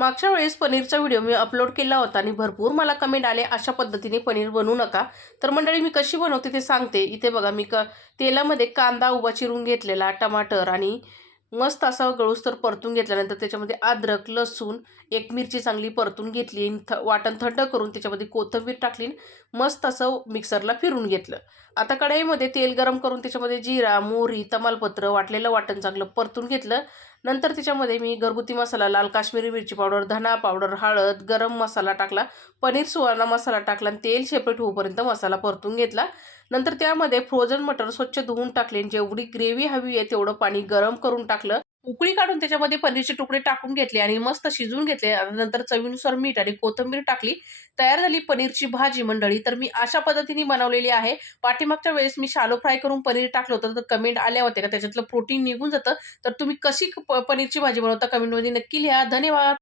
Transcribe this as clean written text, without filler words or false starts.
मागच्या वेळेस पनीरचा व्हिडिओ मी अपलोड केला होता आणि भरपूर मला कमेंट आले, अशा पद्धतीने पनीर बनवू नका. तर मंडळी मी कशी बनवते ते सांगते. इथे बघा मी तेलामध्ये कांदा उभा चिरून घेतलेला, टमाटर आणि मस्त असा गळूस्तर परतून घेतल्यानंतर त्याच्यामध्ये अद्रक, लसूण, एक मिरची चांगली परतून घेतली. वाटण थंड करून त्याच्यामध्ये कोथिंबीर टाकली. मस्त असं मिक्सरला फिरून घेतलं. आता कढईमध्ये तेल गरम करून त्याच्यामध्ये जिरा, मोहरी, तमालपत्र, वाटलेलं वाटण चांगलं परतून घेतलं. नंतर त्याच्यामध्ये मी घरगुती मसाला, लाल काश्मीरी मिरची पावडर, धना पावडर, हळद, गरम मसाला टाकला, पनीर सुहाना मसाला टाकला आणि तेल सेपरेट होईपर्यंत मसाला परतून घेतला. नंतर त्यामध्ये फ्रोझन मटर स्वच्छ धुवून टाकले. जेवढी ग्रेव्ही हवी आहे तेवढं पाणी गरम करून टाकलं. उकळी काढून त्याच्यामध्ये पनीरचे तुकडे टाकून घेतले आणि मस्त शिजवून घेतले. नंतर चवीनुसार मीठ आणि कोथिंबीर टाकली. तयार झाली पनीरची भाजी मंडळी. तर मी अशा पद्धतीने बनवलेली आहे. पाठीमागच्या वेळेस मी शालो फ्राय करून पनीर टाकलं होतं, तर कमेंट आल्या होत्या का त्याच्यातलं प्रोटीन निघून जातं. तर तुम्ही कशी पनीरची भाजी बनवता कमेंटमध्ये नक्की लिहा. धन्यवाद.